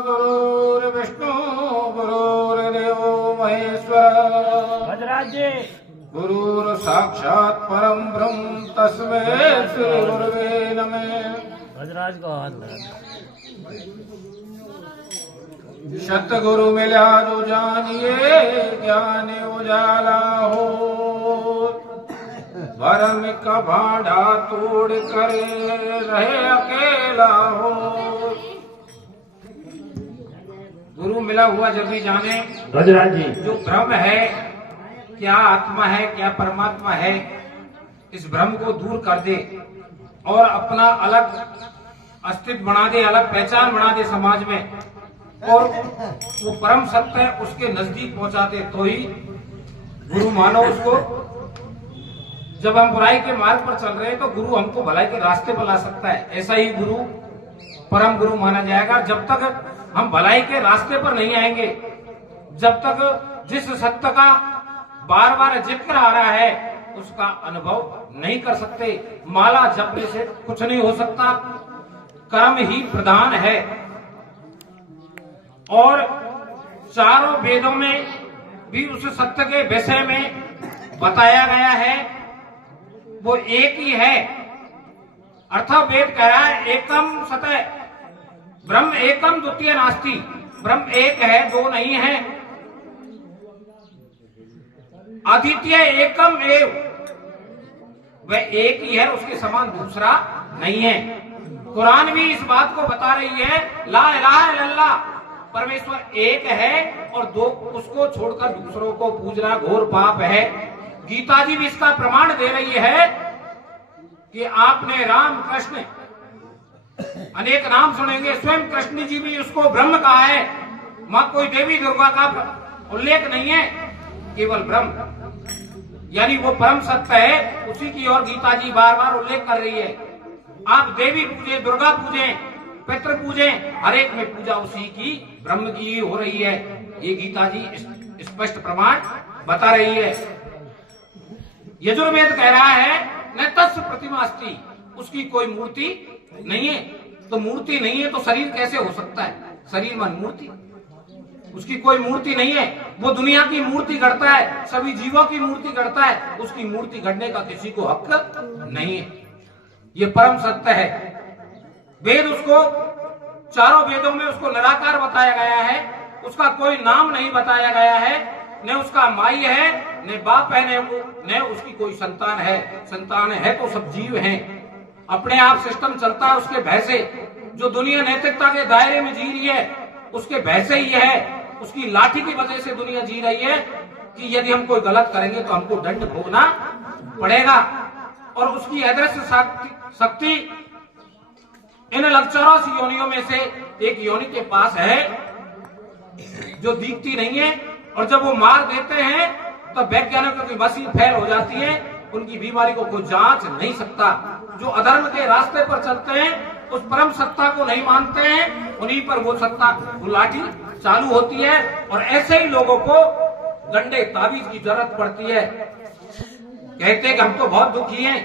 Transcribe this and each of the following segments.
गुरुर्विष्णु गुरुर्देवो महेश्वर गुरुर साक्षात् परम ब्रह्म तस्मै श्री गुरुवे नमः। सतगुरु मिला जो जानिए ज्ञान उजाला हो, भरम का भांडा तोड़ कर रहे अकेला हो। गुरु मिला हुआ जब भी जाने गजराज जी, जो भ्रम है, क्या आत्मा है क्या परमात्मा है, इस भ्रम को दूर कर दे और अपना अलग अस्तित्व बना दे, अलग पहचान बना दे समाज में, और वो परम सत्य है उसके नजदीक पहुंचा दे, तो ही गुरु मानो उसको। जब हम बुराई के मार्ग पर चल रहे हैं तो गुरु हमको भलाई के रास्ते पर ला सकता है, ऐसा ही गुरु परम गुरु माना जाएगा। जब तक हम भलाई के रास्ते पर नहीं आएंगे, जब तक जिस सत्य का बार बार जिक्र आ रहा है उसका अनुभव नहीं कर सकते। माला जपने से कुछ नहीं हो सकता, कर्म ही प्रधान है। और चारों वेदों में भी उस सत्य के विषय में बताया गया है, वो एक ही है। अर्थवेद कह रहा है एकम सत्य ब्रह्म एकम द्वितीय नास्ति, ब्रह्म एक है दो नहीं है। अद्वितीय एकम एव, वह एक ही है, उसके समान दूसरा नहीं है। कुरान भी इस बात को बता रही है, ला इलाहा इल्लल्लाह, परमेश्वर एक है और दो उसको छोड़कर दूसरों को पूजना घोर पाप है। गीता जी भी इसका प्रमाण दे रही है कि आपने राम कृष्ण अनेक नाम सुनेंगे, स्वयं कृष्ण जी भी उसको ब्रह्म कहा है। मां कोई देवी दुर्गा का उल्लेख नहीं है, केवल ब्रह्म, यानी वो परम सत्य है, उसी की ओर गीता जी बार बार उल्लेख कर रही है। आप देवी पूजे, दुर्गा पूजे, पितृ पूजे, हर एक में पूजा उसी की ब्रह्म की हो रही है। ये गीता जी स्पष्ट प्रमाण बता रही है। यजुर्वेद कह रहा है न तस्य प्रतिमा अस्ति, उसकी कोई मूर्ति नहीं है। तो मूर्ति नहीं है तो शरीर कैसे हो सकता है? शरीर मन मूर्ति, उसकी कोई मूर्ति नहीं है। वो दुनिया की मूर्ति गढ़ता है, सभी जीवों की मूर्ति गढ़ता है, उसकी मूर्ति गढ़ने का किसी को हक नहीं है। ये परम सत्य है। वेद उसको, चारों वेदों में उसको निराकार बताया गया है, उसका कोई नाम नहीं बताया गया है, न उसका माई है न बाप है, न उसकी कोई संतान है। संतान है तो सब जीव हैं। अपने आप सिस्टम चलता है उसके भय से। जो दुनिया नैतिकता के दायरे में जी रही है उसके भय से ही है, उसकी लाठी की वजह से दुनिया जी रही है कि यदि हम कोई गलत करेंगे तो हमको दंड भोगना पड़ेगा। और उसकी अदृश्य शक्ति इन 84 योनियों में से एक योनि के पास है जो दिखती नहीं है, और जब वो मार देते हैं तो वैज्ञानिकों की मशीन फेल हो जाती है, उनकी बीमारी को कोई जांच नहीं सकता। जो अधर्म के रास्ते पर चलते हैं, उस परम सत्ता को नहीं मानते हैं, उन्हीं पर वो सत्ता, वो लाठी चालू होती है। और ऐसे ही लोगों को गंडे ताबीज की जरूरत पड़ती है। कहते हैं कि हम तो बहुत दुखी हैं,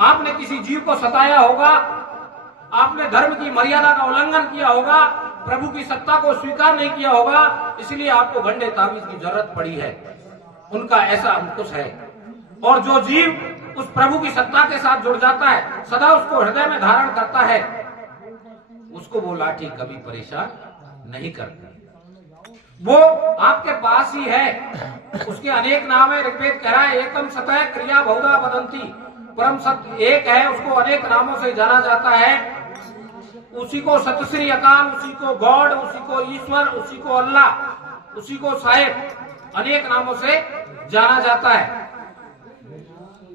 आपने किसी जीव को सताया होगा, आपने धर्म की मर्यादा का उल्लंघन किया होगा, प्रभु की सत्ता को स्वीकार नहीं किया होगा, इसलिए आपको गंडे ताबीज की जरूरत पड़ी है। उनका ऐसा अंकुश है। और जो जीव उस प्रभु की सत्ता के साथ जुड़ जाता है, सदा उसको हृदय में धारण करता है, उसको वो लाठी कभी परेशान नहीं करती। वो आपके पास ही है। उसके अनेक नाम है। ऋग्वेद कह रहा है एकम सतः क्रिया बहुधा वदंती, परम सत्य एक है, उसको अनेक नामों से जाना जाता है। उसी को सतश्री अकाल, उसी को गॉड, उसी को ईश्वर, उसी को अल्लाह, उसी को साहेब, अनेक नामों से जाना जाता है।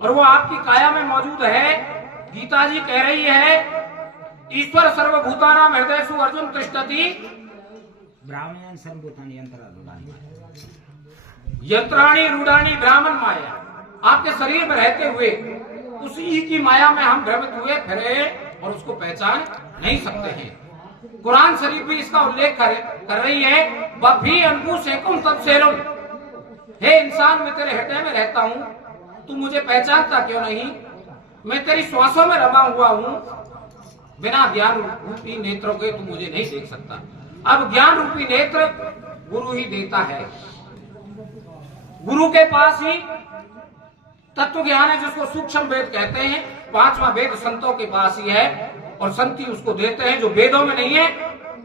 और वो आपकी काया में मौजूद है। गीता जी कह रही है ईश्वर सर्वभूतानां हृदयेषु अर्जुन तिष्ठति ब्राह्मण सर्वभूतानि यंत्राणि रूढ़ाणि ब्राह्मण माया। आपके शरीर में रहते हुए उसी की माया में हम भ्रमित हुए फिरे और उसको पहचान नहीं सकते हैं। कुरान शरीफ भी इसका उल्लेख कर रही है, वफी अंकुशेकुम तबसेरुन, हे इंसान मैं तेरे हृदय में रहता हूँ, तू मुझे पहचानता क्यों नहीं? मैं तेरी श्वासों में रमा हुआ हूँ, बिना ज्ञान रूपी नेत्रों के तू मुझे नहीं देख सकता। अब ज्ञान रूपी नेत्र गुरु ही देता है। गुरु के पास ही तत्व ज्ञान है, जिसको सूक्ष्म वेद कहते हैं। पांचवा वेद संतों के पास ही है और संत ही उसको देते हैं। जो वेदों में नहीं है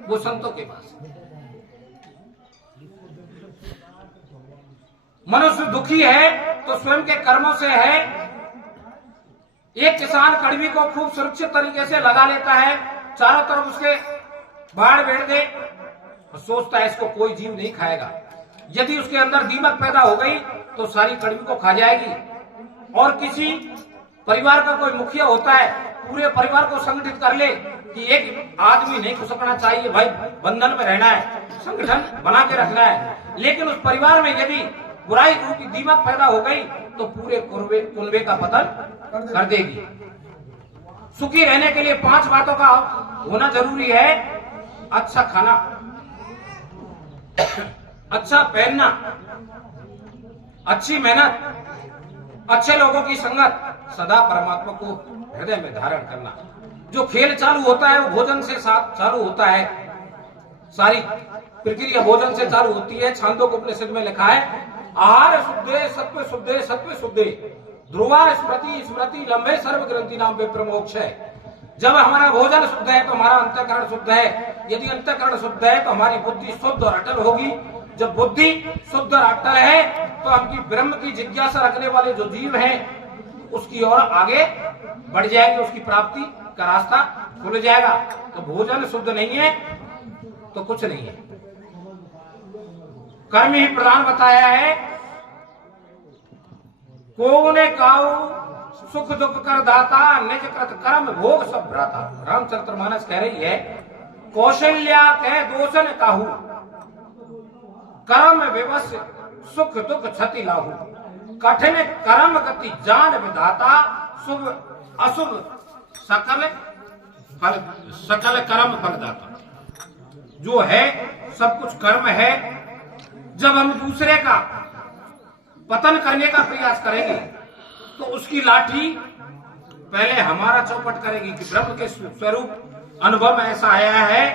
वो संतों के पास है। मनुष्य दुखी है तो स्वयं के कर्मों से है। एक किसान कड़वी को खूब सुरक्षित तरीके से लगा लेता है, चारों तरफ उसके बाढ़ बेड़ दे, तो सोचता है इसको कोई जीव नहीं खाएगा। यदि उसके अंदर दीमक पैदा हो गई तो सारी कड़वी को खा जाएगी। और किसी परिवार का कोई मुखिया होता है, पूरे परिवार को संगठित कर ले कि एक आदमी नहीं खसकना चाहिए भाई, बंधन में रहना है, संगठन बना के रखना है। लेकिन उस परिवार में यदि बुराई रूपी दीमक पैदा हो गई तो पूरे कुनबे का पतन कर देगी। सुखी रहने के लिए 5 बातों का होना जरूरी है। अच्छा खाना, अच्छा पहनना, अच्छी मेहनत, अच्छे लोगों की संगत, सदा परमात्मा को हृदय में धारण करना। जो खेल चालू होता है वो भोजन से चालू होता है। सारी प्रक्रिया भोजन से चालू होती है। छांदोग्योपनिषद में लिखा है, आहार शुद्धे सत्व शुद्धे सत्व शुद्धे ध्रुवा स्मृति स्मृति लंबे सर्व ग्रंथि नाम विप्रमोक्ष है। जब हमारा भोजन शुद्ध है तो हमारा अंतःकरण शुद्ध है। यदि अंतःकरण शुद्ध है तो हमारी बुद्धि शुद्ध और अटल होगी। जब बुद्धि शुद्ध और अटल है तो हमकी ब्रह्म की जिज्ञासा रखने वाले जो जीव हैं उसकी ओर आगे बढ़ जाएंगे, उसकी प्राप्ति का रास्ता खुल जाएगा। तो भोजन शुद्ध नहीं है तो कुछ नहीं है। कर्म ही प्रधान बताया है। कोने काऊ सुख दुख कर दाता, निज कृत कर्म भोग सब भ्राता। रामचरितमानस कह रही है, कौशल्या कह दोषन काहू, कर्म विवश सुख दुख क्षति लाहू। कठिन कर्म गति जान विधाता, शुभ अशुभ सकल कर्म फलदाता। जो है सब कुछ कर्म है। जब हम दूसरे का पतन करने का प्रयास करेंगे तो उसकी लाठी पहले हमारा चौपट करेगी। कि ब्रह्म के स्वरूप अनुभव में ऐसा आया है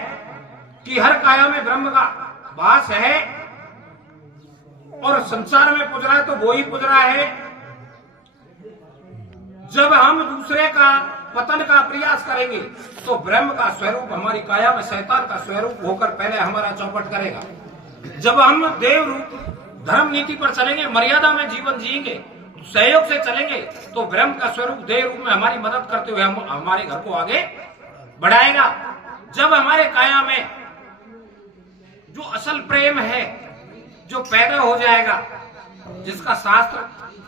कि हर काया में ब्रह्म का वास है और संसार में पुज रहा है तो वो ही पुज रहा है। जब हम दूसरे का पतन का प्रयास करेंगे तो ब्रह्म का स्वरूप हमारी काया में शैतान का स्वरूप होकर पहले हमारा चौपट करेगा। जब हम देव रूप धर्म नीति पर चलेंगे, मर्यादा में जीवन जिएंगे, सहयोग से चलेंगे तो ब्रह्म का स्वरूप देव रूप में हमारी मदद करते हुए हमारे घर को आगे बढ़ाएगा। जब हमारे काया में जो असल प्रेम है जो पैदा हो जाएगा, जिसका शास्त्र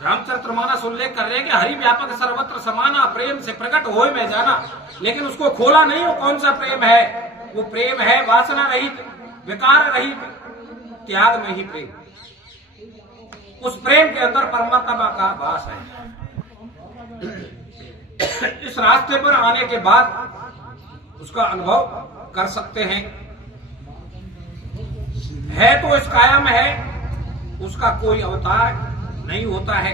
रामचरितमानस उल्लेख कर रहे हैं कि हरि व्यापक सर्वत्र समाना, प्रेम से प्रकट होए में जाना। लेकिन उसको खोला नहीं। वो कौन सा प्रेम है? वो प्रेम है वासना रहित, विकार रहित, त्याग में ही प्रेम। उस प्रेम के अंदर परमात्मा का वास है। इस रास्ते पर आने के बाद उसका अनुभव कर सकते हैं। है तो इस काया में है, उसका कोई अवतार नहीं होता है।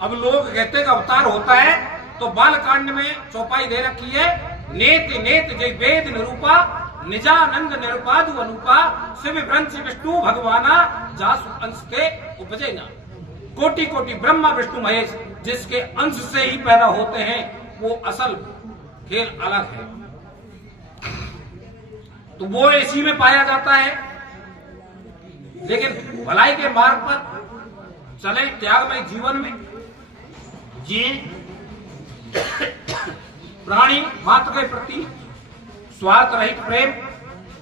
अब लोग कहते हैं कि अवतार होता है तो बालकांड में चौपाई दे रखी है, नेत नेत जय वेद निरूपा, निजानंद निरुपादु अनुपा, शिव ब्रंश विष्णु भगवाना, जासु अंश के उपजैना। कोटि कोटि ब्रह्मा विष्णु महेश जिसके अंश से ही पैदा होते हैं, वो असल खेल अलग है। तो वो इसी में पाया जाता है। लेकिन भलाई के मार्ग पर चले, त्यागमय जीवन में जिए, प्राणी मात्र के प्रति स्वार्थ रहित प्रेम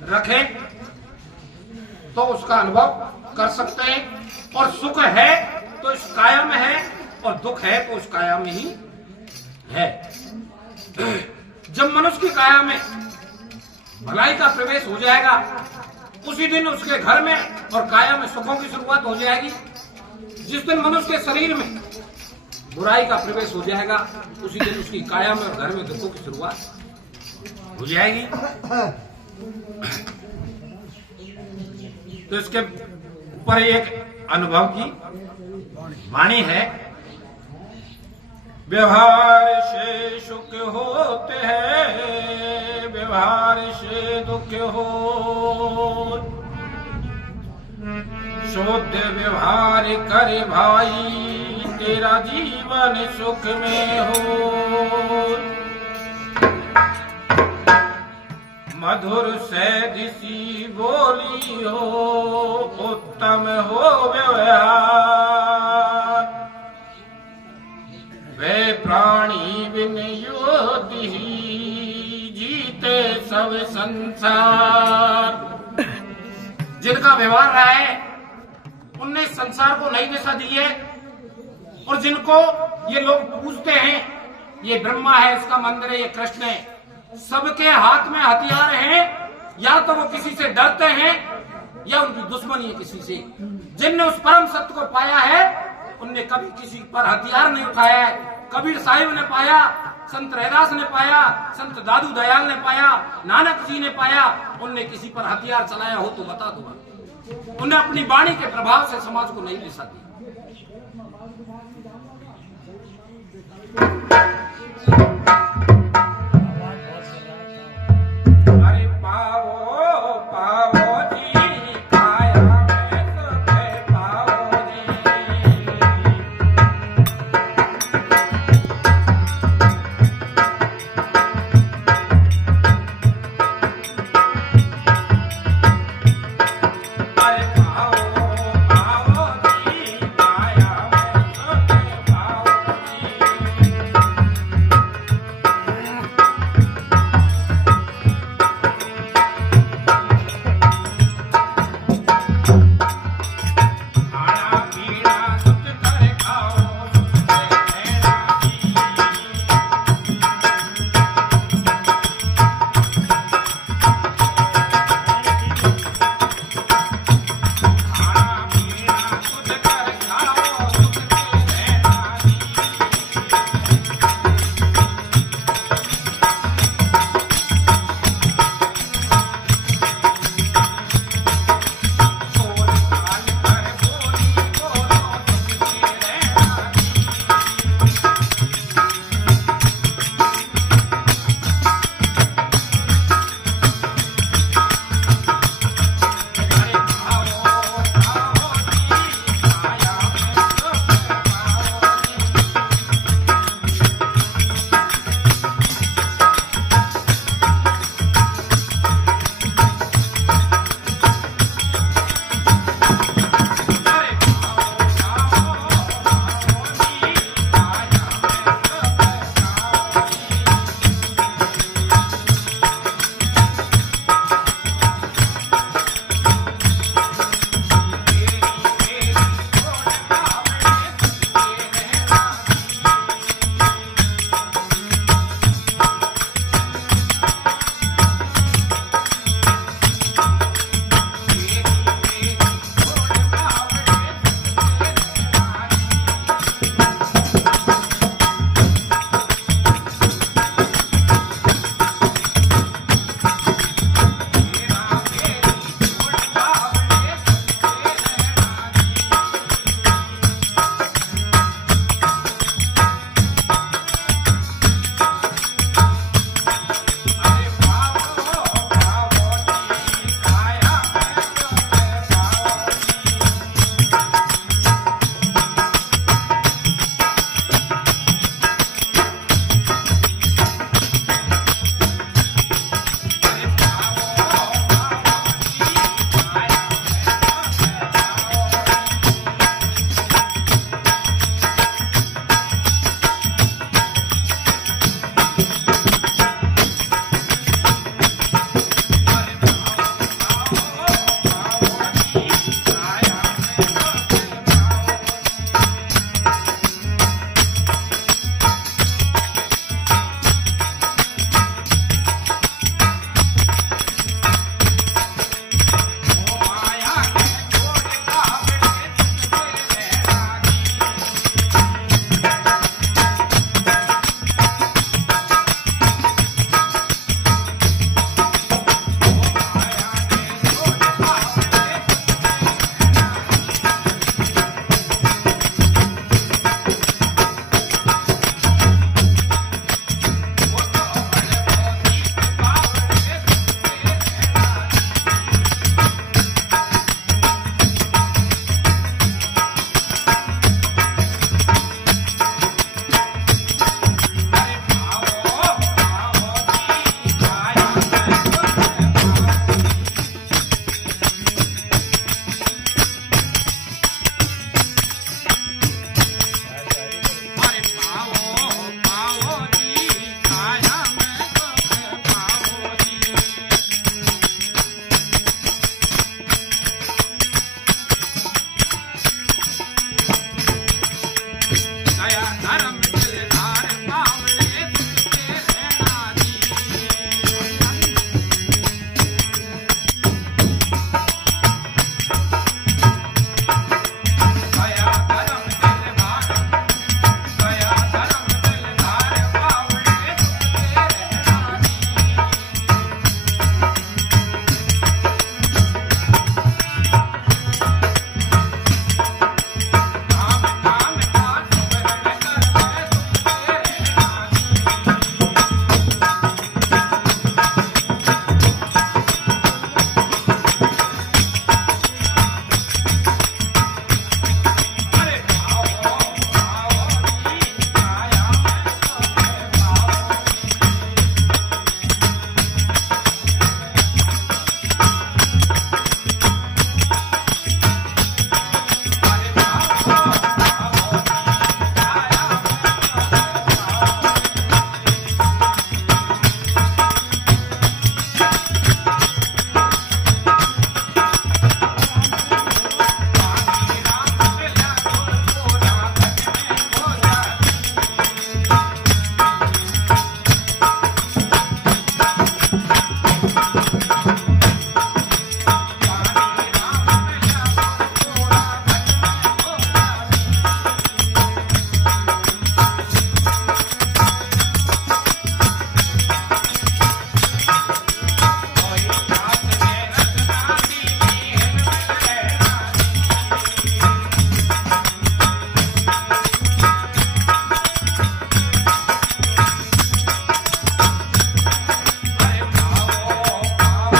रखें तो उसका अनुभव कर सकते हैं। और सुख है तो इस काया में है और दुख है तो उस काया में ही है। जब मनुष्य की काया में भलाई का प्रवेश हो जाएगा उसी दिन उसके घर में और काया में सुखों की शुरुआत हो जाएगी। जिस दिन मनुष्य के शरीर में बुराई का प्रवेश हो जाएगा उसी दिन उसकी काया में और घर में दुखों की शुरुआत हो जाएगी। तो इसके ऊपर एक अनुभव की वाणी है व्यवहार से सुख होते हैं, व्यवहार से दुख हो। शुद्ध व्यवहार करे भाई, तेरा जीवन सुख में हो। मधुर सैदिसी बोली हो, उत्तम हो व्यवहार। वे प्राणी बिन योधि, जीते सब संसार। जिनका व्यवहार रहा है उनने संसार को नई दिशा दी है। और जिनको ये लोग पूजते हैं, ये ब्रह्मा है, इसका मंदिर है, ये कृष्ण है, सबके हाथ में हथियार हैं। या तो वो किसी से डरते हैं या उनकी दुश्मनी है किसी से। जिनने उस परम सत्य को पाया है उनने कभी किसी पर हथियार नहीं उठाया है। कबीर साहिब ने पाया, संत रैदास ने पाया, संत दादू दयाल ने पाया, नानक जी ने पाया। उनने किसी पर हथियार चलाया हो तो बता दो। उन्हें अपनी वाणी के प्रभाव से समाज को नई दिशा दी। अरे पाओ पाओ जी, काया में सुख पाओ जी। अरे पाओ पाओ जी, काया में सुख पाओ जी।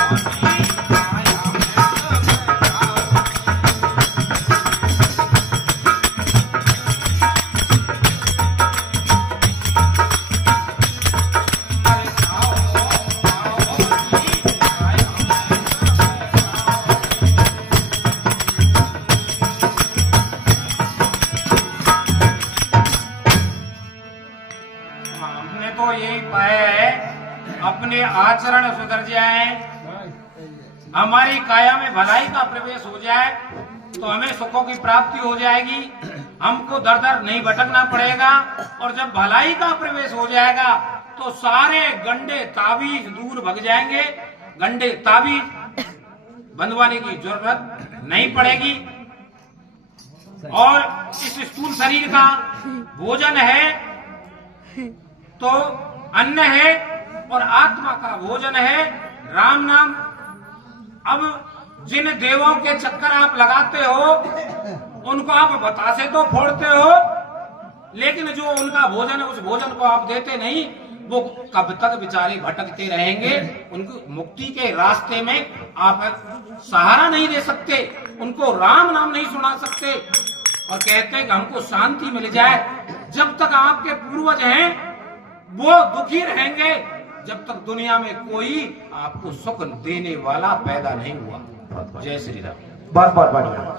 हमने तो यही पाया है, अपने आचरण सुधर जाए, हमारी काया में भलाई का प्रवेश हो जाए तो हमें सुखों की प्राप्ति हो जाएगी, हमको दर दर नहीं भटकना पड़ेगा। और जब भलाई का प्रवेश हो जाएगा तो सारे गंडे ताबीज दूर भग जाएंगे, गंडे ताबीज बंधवाने की जरूरत नहीं पड़ेगी। और इस स्थूल शरीर का भोजन है तो अन्न है और आत्मा का भोजन है राम नाम। अब जिन देवों के चक्कर आप लगाते हो उनको आप बतासे तो फोड़ते हो, लेकिन जो उनका भोजन है उस भोजन को आप देते नहीं, वो कब तक बेचारे भटकते रहेंगे। उनको मुक्ति के रास्ते में आप सहारा नहीं दे सकते, उनको राम नाम नहीं सुना सकते और कहते हैं कि हमको शांति मिल जाए। जब तक आपके पूर्वज हैं वो दुखी रहेंगे, जब तक दुनिया में कोई आपको सुख देने वाला पैदा नहीं हुआ। जय श्री राम। बहुत बहुत बढ़िया।